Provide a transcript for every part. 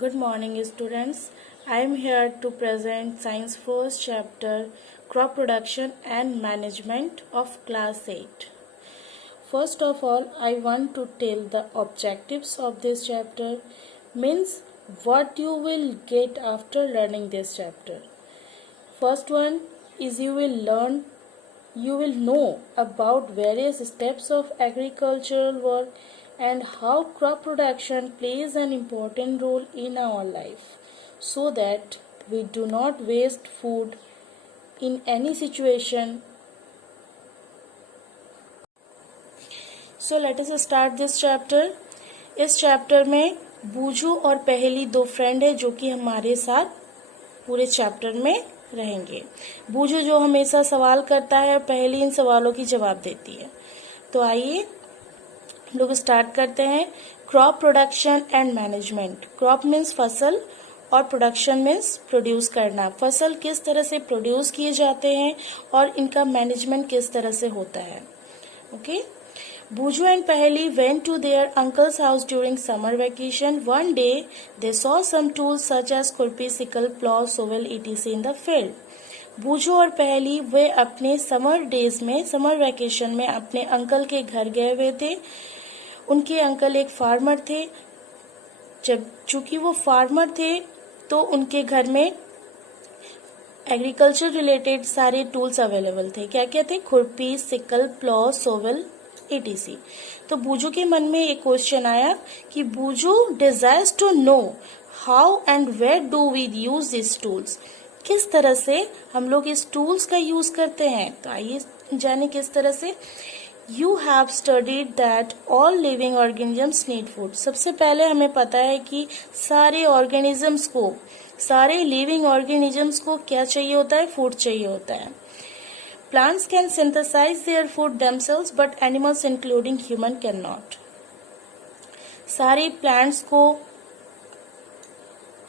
Good morning, students. I am here to present Science first chapter Crop Production and Management of Class 8. First of all, I want to tell the objectives of this chapter, means what you will get after learning this chapter. First one is you will know about various steps of agricultural work and how crop production plays an important role in our life so that we do not waste food in any situation. So let us start this chapter. इस chapter में बूझू और पहेली दो friend है जो कि हमारे साथ पूरे चैप्टर में रहेंगे। बूझू जो हमेशा सवाल करता है और पहेली इन सवालों की जवाब देती है। तो आइए हम लोग स्टार्ट करते हैं। Crop production and management. Crop means फसल और प्रोडक्शन मीन्स प्रोड्यूस करना। फसल किस तरह से प्रोड्यूस किए जाते हैं और इनका मैनेजमेंट किस तरह से होता है। Okay. Buju and Paheli went to their uncle's house during summer vacation. One day, they saw some tools such as खुरपी, sickle, plow, shovel, etc. in the field. बूझू और पहेली वे अपने समर वेकेशन में अपने अंकल के घर गए हुए थे। उनके अंकल एक फार्मर थे। चूंकि वो फार्मर थे तो उनके घर में एग्रीकल्चर रिलेटेड सारे टूल्स अवेलेबल थे। क्या क्या थे? खुरपी, सिकल, प्लॉ, सोवल, etc. तो बूझू के मन में एक क्वेश्चन आया कि Boojho desires to know how and where do we use this tools. किस तरह से हम लोग इस टूल्स का यूज करते हैं। तो आइए जाने किस तरह से। You have studied that all living organisms need food. सबसे पहले हमें पता है कि सारे लिविंग ऑर्गेनिजम्स को क्या चाहिए होता है? फूड चाहिए होता है। Plants can synthesize their food themselves, but animals, including human, cannot. सारे प्लांट्स को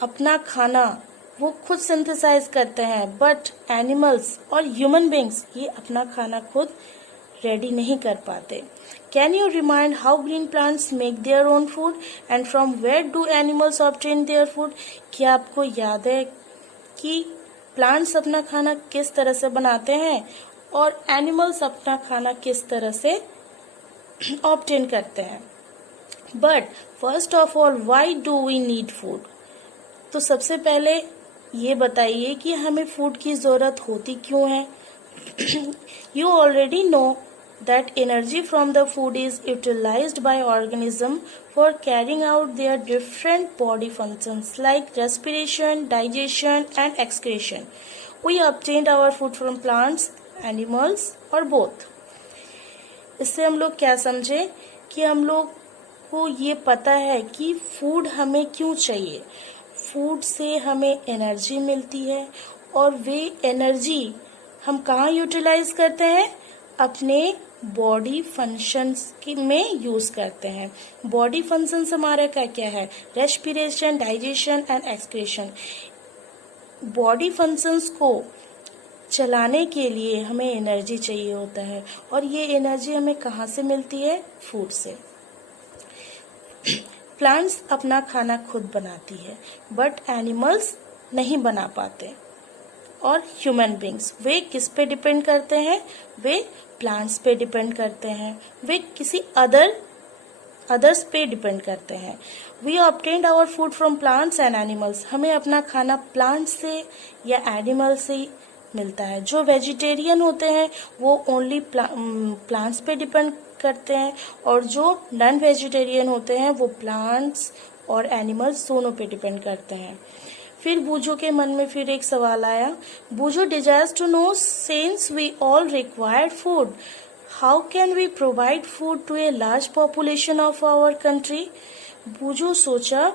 अपना खाना वो खुद सिंथेसाइज करते हैं, बट एनिमल्स और ह्यूमन बींग्स ये अपना खाना खुद रेडी नहीं कर पाते। Can you remind how green plants make their own food and from where do animals obtain their food. क्या आपको याद है कि प्लांट्स अपना खाना किस तरह से बनाते हैं और एनिमल्स अपना खाना किस तरह से ऑब्टेन करते हैं। But first of all, why do we need food. तो सबसे पहले ये बताइए कि हमें फूड की जरूरत होती क्यों है। You already know that energy from the food is utilised by organism for carrying out their different body functions like respiration, digestion and excretion. We obtained our food from plants, animals और both. इससे हम लोग क्या समझे कि हम लोग को ये पता है कि फूड हमें क्यों चाहिए। फूड से हमें एनर्जी मिलती है और वे एनर्जी हम कहाँ यूटिलाइज करते हैं? अपने बॉडी फंक्शंस में यूज करते हैं। बॉडी फंक्शंस हमारे क्या है? Respiration, digestion and excretion. Body functions को चलाने के लिए हमें एनर्जी चाहिए होता है और ये एनर्जी हमें कहाँ से मिलती है? फूड से। प्लांट्स अपना खाना खुद बनाती है, बट एनिमल्स नहीं बना पाते। और ह्यूमन बींग्स वे किस पे डिपेंड करते हैं? वे प्लांट्स पे डिपेंड करते हैं, वे किसी अदर्स पे डिपेंड करते हैं। We obtained our food from plants and animals. हमें अपना खाना प्लांट से या एनिमल से मिलता है। जो वेजिटेरियन होते हैं वो ओनली प्लांट्स पे डिपेंड करते हैं और जो नॉन वेजिटेरियन होते हैं वो प्लांट्स और एनिमल्स दोनों पे डिपेंड करते हैं। फिर बूझू के मन में फिर एक सवाल आया। Boojho desires to know since we all required food how can we provide food to a large population of our country. Boojho सोचा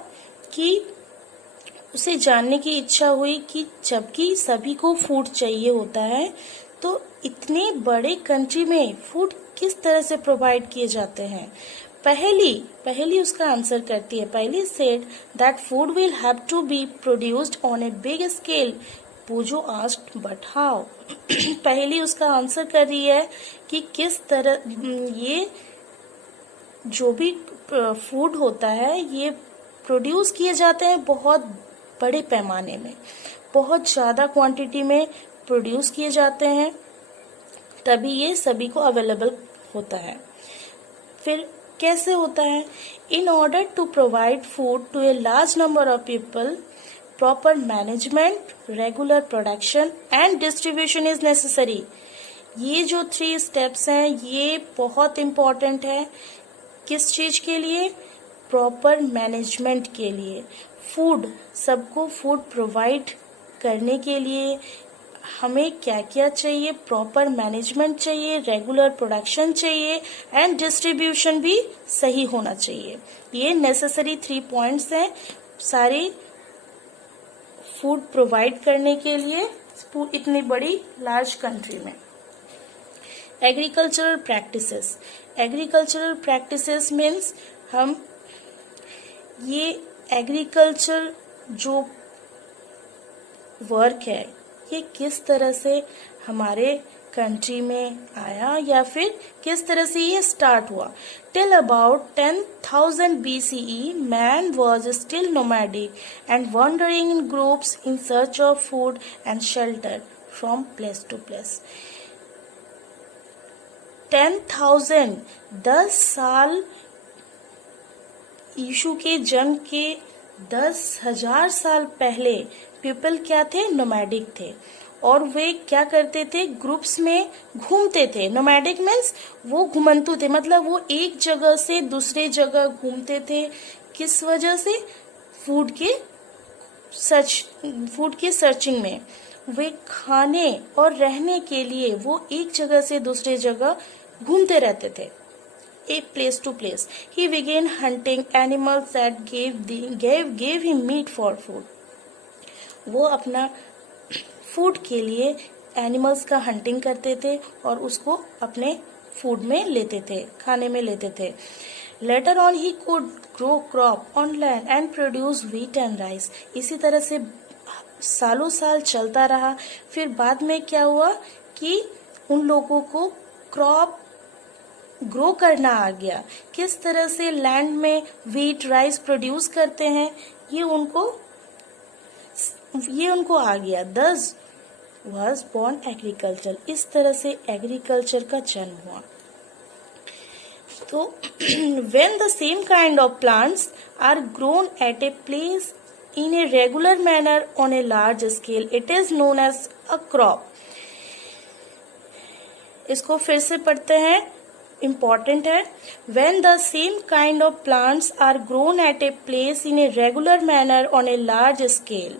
कि उसे जानने की इच्छा हुई कि जबकि सभी को फूड चाहिए होता है तो इतने बड़े कंट्री में फूड किस तरह से प्रोवाइड किए जाते हैं। पहली उसका आंसर करती है। Paheli said that food will have to be produced on a big scale. Boojho asked but how. Paheli उसका आंसर कर रही है कि किस तरह ये जो भी फूड होता है ये प्रोड्यूस किए जाते हैं बहुत बड़े पैमाने में, बहुत ज़्यादा क्वांटिटी में प्रोड्यूस किए जाते हैं, तभी ये सभी को अवेलेबल होता है। फिर कैसे होता है? In order to provide food to a large number of people, proper management, regular production and distribution is necessary. ये जो 3 स्टेप्स हैं ये बहुत इम्पॉर्टेंट है। किस चीज के लिए? प्रॉपर मैनेजमेंट के लिए। फूड, सबको फूड प्रोवाइड करने के लिए हमें क्या क्या चाहिए? प्रॉपर मैनेजमेंट चाहिए, रेगुलर प्रोडक्शन चाहिए एंड डिस्ट्रीब्यूशन भी सही होना चाहिए। ये नेसेसरी 3 पॉइंट्स हैं सारे फूड प्रोवाइड करने के लिए इतनी बड़ी लार्ज कंट्री में। Agricultural practices. Agricultural practices means हम ये एग्रीकल्चर जो वर्क है ये किस तरह से हमारे कंट्री में आया या फिर किस तरह से ये स्टार्ट हुआ। Till about 10,000 BCE, man was still nomadic and wandering in groups in search of food and shelter from place to place. 10,000 10 साल यीशु के जन्म के 10,000 साल पहले पीपल क्या थे? नोमैडिक थे और वे क्या करते थे? ग्रुप्स में घूमते थे। नोमैडिक मीन्स वो घुमंतु थे, मतलब वो एक जगह से दूसरे जगह घूमते थे। किस वजह से? फूड के सर्चिंग में। वे खाने और रहने के लिए वो एक जगह से दूसरे जगह घूमते रहते थे, a place to place. He began hunting animals that gave him meat for food. वो अपना फूड के लिए एनिमल्स का हंटिंग करते थे और उसको अपने फूड में लेते थे, खाने में लेते थे। Later on he could grow crop on land and produce wheat and rice. इसी तरह से सालों साल चलता रहा। फिर बाद में क्या हुआ कि उन लोगों को क्रॉप ग्रो करना आ गया। किस तरह से लैंड में व्हीट राइस प्रोड्यूस करते हैं ये उनको आ गया। Thus was born agriculture. इस तरह से एग्रीकल्चर का जन्म हुआ। तो when the same kind of plants are grown at a place in a regular manner on a large scale, it is known as a crop. इसको फिर से पढ़ते हैं, important है। When the same kind of plants are grown at a place in a regular manner on a large scale,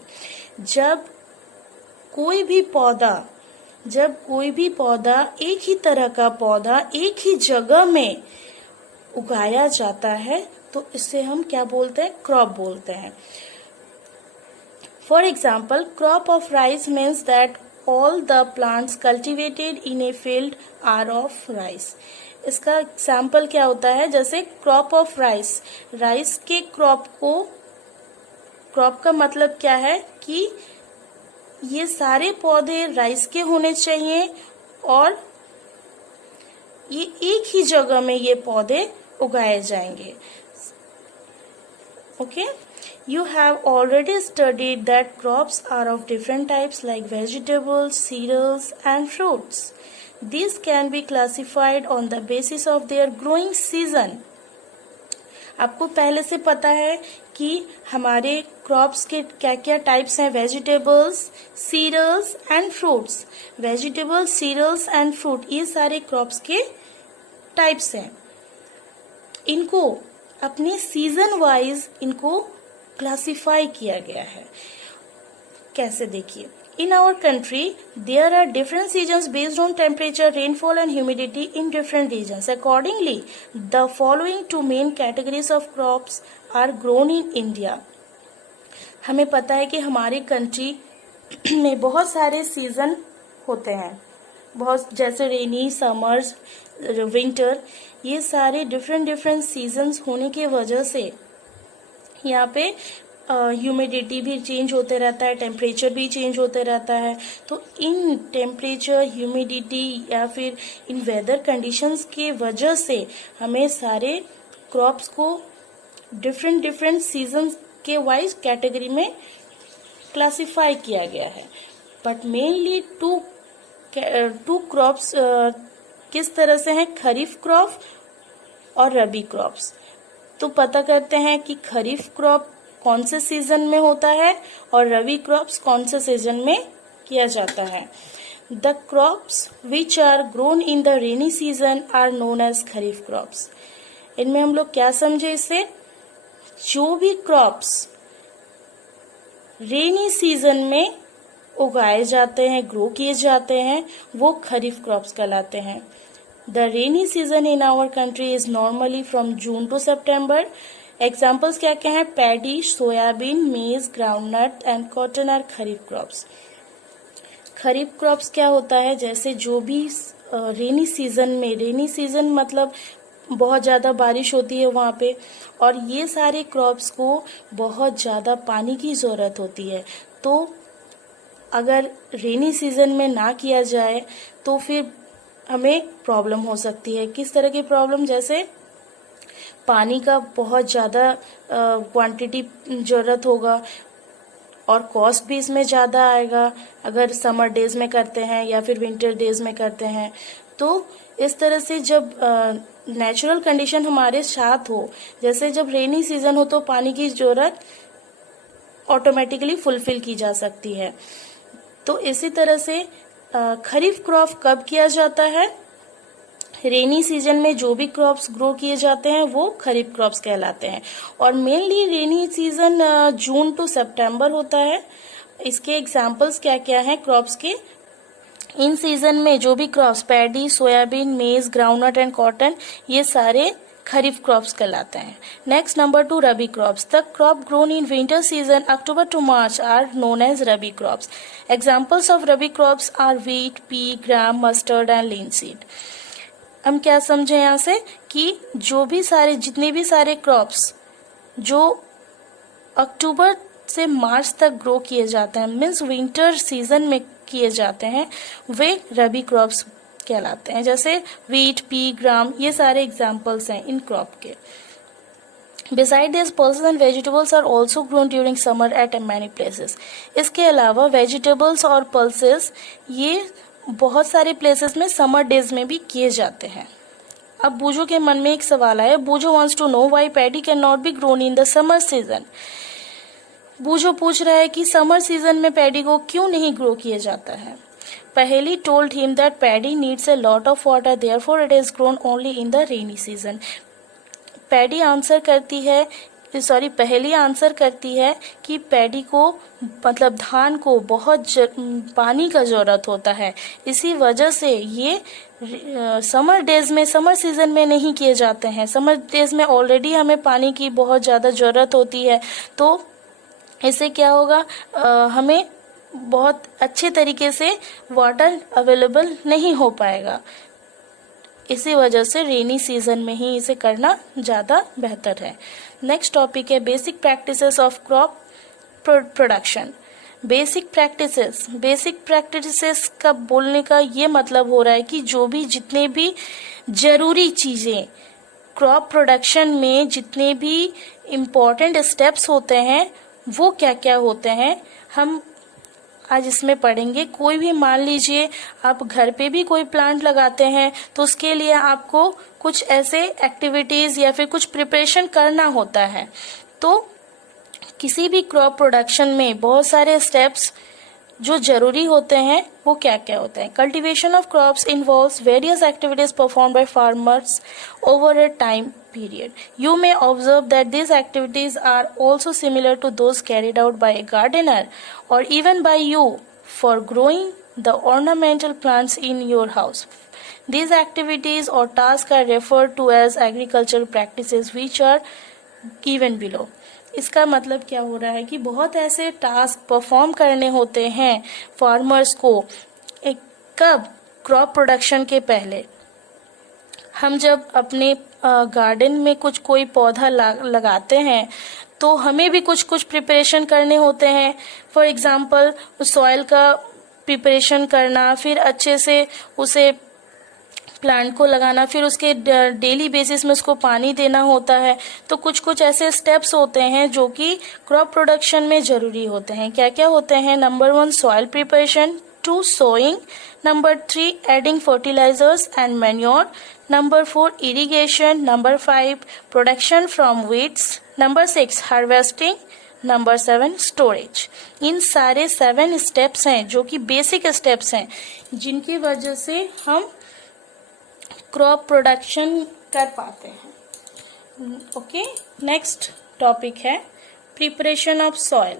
जब कोई भी पौधा एक ही तरह का पौधा एक ही जगह में उगाया जाता है तो इसे हम क्या बोलते हैं? क्रॉप बोलते हैं। For example, crop of rice means that all the plants cultivated in a field are of rice. इसका एग्जाम्पल क्या होता है? जैसे क्रॉप ऑफ राइस, राइस के क्रॉप का मतलब क्या है कि ये सारे पौधे राइस के होने चाहिए और ये एक ही जगह में ये पौधे उगाए जाएंगे। Okay, you have already studied that crops are of different types like vegetables, cereals and fruits. These can be classified on the basis of their growing season. आपको पहले से पता है कि हमारे क्रॉप्स के क्या क्या टाइप्स हैं? Vegetables, cereals and fruits. Vegetables, cereals and fruit ये सारे क्रॉप्स के टाइप्स हैं। इनको अपने सीजन वाइज इनको क्लासिफाई किया गया है। कैसे? देखिए, in our country there are different seasons based on temperature, rainfall and humidity in different regions. Accordingly, the following 2 main categories of crops are grown in India. हमें पता है कि हमारी कंट्री में बहुत सारे सीजन होते हैं, बहुत, जैसे रेनी, समर्स, विंटर, ये सारे डिफरेंट सीजन्स होने की वजह से यहाँ पे ह्यूमिडिटी भी चेंज होते रहता है, टेम्परेचर भी चेंज होते रहता है। तो इन टेम्परेचर, ह्यूमिडिटी या फिर इन वेदर कंडीशंस के वजह से हमें सारे क्रॉप्स को डिफरेंट डिफरेंट सीजन के वाइज कैटेगरी में क्लासिफाई किया गया है, बट मेनली टू क्रॉप्स किस तरह से हैं, खरीफ क्रॉप और रबी क्रॉप्स। तो पता करते हैं कि खरीफ क्रॉप कौन से सीजन में होता है और रबी क्रॉप्स कौन से सीजन में किया जाता है। The crops which are grown in the rainy season are known as kharif crops. इनमें हम लोग क्या समझे इससे, जो भी क्रॉप्स रेनी सीजन में उगाए जाते हैं, ग्रो किए जाते हैं, वो खरीफ क्रॉप्स कहलाते हैं। The rainy season in our country is normally from June to September. Examples क्या क्या हैं, paddy, soybean, maize, groundnut and cotton are kharif crops. Kharif crops क्या होता है, जैसे जो भी रेनी सीजन में, रेनी सीजन मतलब बहुत ज़्यादा बारिश होती है वहाँ पे, और ये सारे क्रॉप्स को बहुत ज़्यादा पानी की ज़रूरत होती है। तो अगर रेनी सीजन में ना किया जाए तो फिर हमें प्रॉब्लम हो सकती है। किस तरह की प्रॉब्लम, जैसे पानी का बहुत ज़्यादा क्वांटिटी ज़रूरत होगा और कॉस्ट भी इसमें ज़्यादा आएगा अगर समर डेज में करते हैं या फिर विंटर डेज में करते हैं। तो इस तरह से जब नेचुरल कंडीशन हमारे साथ हो, जैसे जब रेनी सीजन हो तो पानी की ज़रूरत ऑटोमेटिकली फुलफिल की जा सकती है। तो इसी तरह से खरीफ क्रॉप कब किया जाता है, रेनी सीजन में जो भी क्रॉप्स ग्रो किए जाते हैं वो खरीफ क्रॉप्स कहलाते हैं। और mainly rainy season June to सितंबर होता है। इसके एग्जांपल्स क्या क्या हैं क्रॉप्स के, इन सीजन में जो भी crops, paddy, soybean, maize, groundnut and cotton, ये सारे खरीफ क्रॉप्स कहलाते हैं। Next number 2, rabi crops. The crop grown in winter season October to March are known as rabi crops. Examples of rabi crops are wheat, pea, gram, mustard and linseed. हम क्या समझे यहाँ से कि जो भी सारे, जितने भी सारे क्रॉप्स जो अक्टूबर से मार्च तक ग्रो किए जाते हैं, मीन्स विंटर सीजन में किए जाते हैं, वे रबी क्रॉप्स कहलाते हैं। जैसे व्हीट, पी, ग्राम, ये सारे एग्जाम्पल्स हैं इन क्रॉप के। Beside this, pulses and vegetables are also grown during summer at many places. इसके अलावा वेजिटेबल्स और पल्सेस ये बहुत सारे प्लेसेस में समर डेज में भी किए जाते हैं। अब बूझो के मन में एक सवाल आया, बूझो wants to know why paddy cannot be grown in the summer season. बूझो पूछ रहा है कि समर सीजन में पैडी को क्यों नहीं ग्रो किया जाता है। पहेली told him that paddy needs a lot of water, therefore it is grown only in the rainy season. Paddy answer करती है, पहेली आंसर करती है कि पैडी को, मतलब धान को बहुत पानी का जरूरत होता है, इसी वजह से ये समर डेज में, समर सीजन में नहीं किए जाते हैं। समर डेज में ऑलरेडी हमें पानी की बहुत ज़्यादा ज़रूरत होती है, तो इससे क्या होगा, हमें बहुत अच्छे तरीके से वाटर अवेलेबल नहीं हो पाएगा। इसी वजह से रेनी सीजन में ही इसे करना ज़्यादा बेहतर है। नेक्स्ट टॉपिक है basic practices of crop production. Basic practices का बोलने का ये मतलब हो रहा है कि जो भी, जितने भी जरूरी चीज़ें क्रॉप प्रोडक्शन में, जितने भी इम्पोर्टेंट स्टेप्स होते हैं वो क्या क्या होते हैं, हम आज इसमें पढ़ेंगे। कोई भी, मान लीजिए आप घर पे भी कोई प्लांट लगाते हैं तो उसके लिए आपको कुछ ऐसे एक्टिविटीज या फिर कुछ प्रिपरेशन करना होता है। तो किसी भी क्रॉप प्रोडक्शन में बहुत सारे स्टेप्स जो जरूरी होते हैं वो क्या क्या होते हैं। Cultivation of crops involves various activities perform by farmers over a time period. You may observe that these activities are also similar to those carried out by a gardener or even by you for growing the ornamental plants in your house. These activities or tasks are referred to as agricultural practices which are given below. इसका मतलब क्या हो रहा है कि बहुत ऐसे task perform करने होते हैं फार्मर्स को। कब? क्रॉप प्रोडक्शन के पहले। हम जब अपने गार्डन में कुछ कोई पौधा लगाते हैं तो हमें भी कुछ कुछ प्रिपरेशन करने होते हैं। फॉर एग्जांपल सॉइल का प्रिपरेशन करना, फिर अच्छे से उसे प्लांट को लगाना, फिर उसके डेली बेसिस में उसको पानी देना होता है। तो कुछ कुछ ऐसे स्टेप्स होते हैं जो कि क्रॉप प्रोडक्शन में जरूरी होते हैं। क्या क्या होते हैं? Number 1 soil preparation, 2 sowing, number 3 adding fertilizers and manure, number 4 irrigation, number 5 protection from weeds, number 6 harvesting, number 7 storage. इन सारे 7 स्टेप्स हैं जो कि बेसिक स्टेप्स हैं जिनकी वजह से हम क्रॉप प्रोडक्शन कर पाते हैं। ओके, नेक्स्ट टॉपिक है प्रिपरेशन ऑफ सॉइल।